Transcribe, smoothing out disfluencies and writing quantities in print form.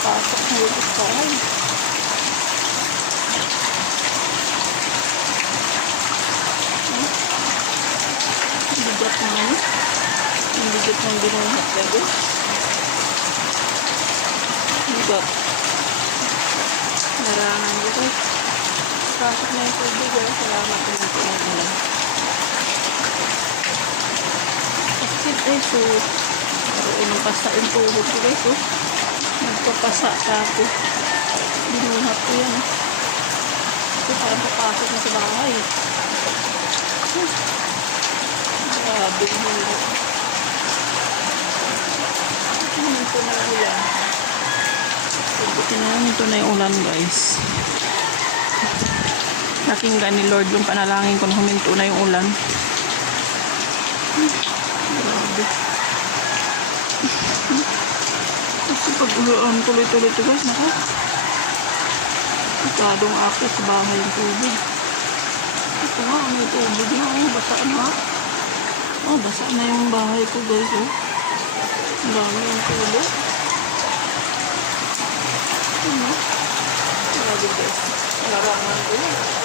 Pasok na yung bahay. Bigat na ano? Ang bigat ng binuhat gabi. Bigat. Narangan ko guys. Pasok na yung tubig guys. Salamat din ito ng ulan. Sakit ay so. Pero inapasa yung tuhod ko guys. Oh. Nagpapasa sa ako. Binuhat ko yan. Ito parang papasok na sa bahay. Grabe yung hirap. Ito na yung ulan. Sagutin namin ito na yung ulan guys. Nakinggan ni Lord yung panalangin ko na huminto na yung ulan. Grabe. Kasi pag ulan tuloy-tuloy ito guys, naka. Masyadong akit sa bahay yung tubig. Ito nga, may tubig na. Oh, basa na. Oh, basa na yung bahay ko guys. Oh. Ang dami yung tubig. Ano? Grabe guys. Larangan ko yun.